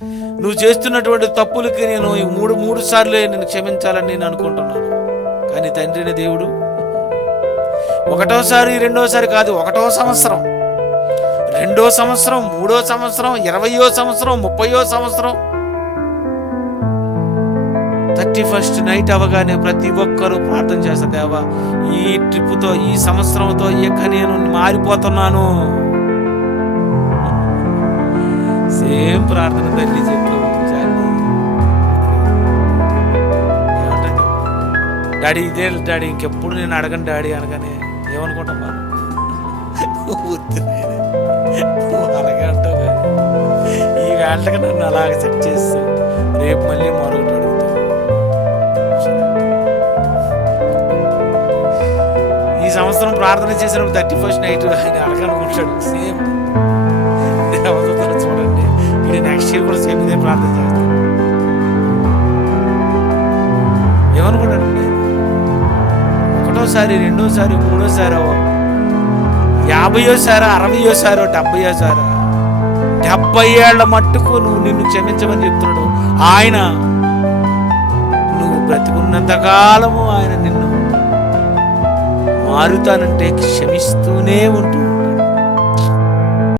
నువ్వు చేస్తున్నటువంటి తప్పులకి నేను మూడు సార్లు నేను క్షమించాలని నేను అనుకుంటున్నాను. కానీ తండ్రిని దేవుడు ఒకటోసారి రెండోసారి కాదు, 1వ సంవత్సరం, 2వ సంవత్సరం, 3వ సంవత్సరం, 20వ సంవత్సరం, 30వ సంవత్సరం, 31st నైట్ అవగానే ప్రతి ఒక్కరూ ప్రార్థన చేస్తారు, దేవా ఈ ట్రిప్తో, ఈ సంవత్సరంతో ఇక నేను మారిపోతున్నాను. సేమ్ ప్రార్థన తల్లి చెప్పు. డాడీ ఇదే డాడీ, ఇంకెప్పుడు నేను అడగను డాడీ అనగానే ఏమనుకుంటాం మనం? అలాగే అంటావు. కానీ ఈ వేళకి నన్ను అలాగ సెట్ చేస్తూ రేపు మళ్ళీ మరొకటి అడుగుతాను. ఈ సంవత్సరం ప్రార్థన చేసినప్పుడు 31st నైట్ ఆయన అడగనుకుంటాడు. సేమ్ దేవతలు చూడండి, ఇది నెక్స్ట్ ఇయర్ కూడా సేమ్ ఇదే ప్రార్థన చేస్తాడు. ఏమనుకుంటాడు? 1వసారి, 2వసారి, 3వసారో, 50యోసారో, 60యోసారో, 70యోసారో, 70 ఏళ్ల మట్టుకు నువ్వు నిన్ను క్షమించమని చెప్తున్నాడు ఆయన. నువ్వు బ్రతికున్నంత కాలము ఆయన నిన్ను మారుతానంటే క్షమిస్తూనే ఉంటుంది.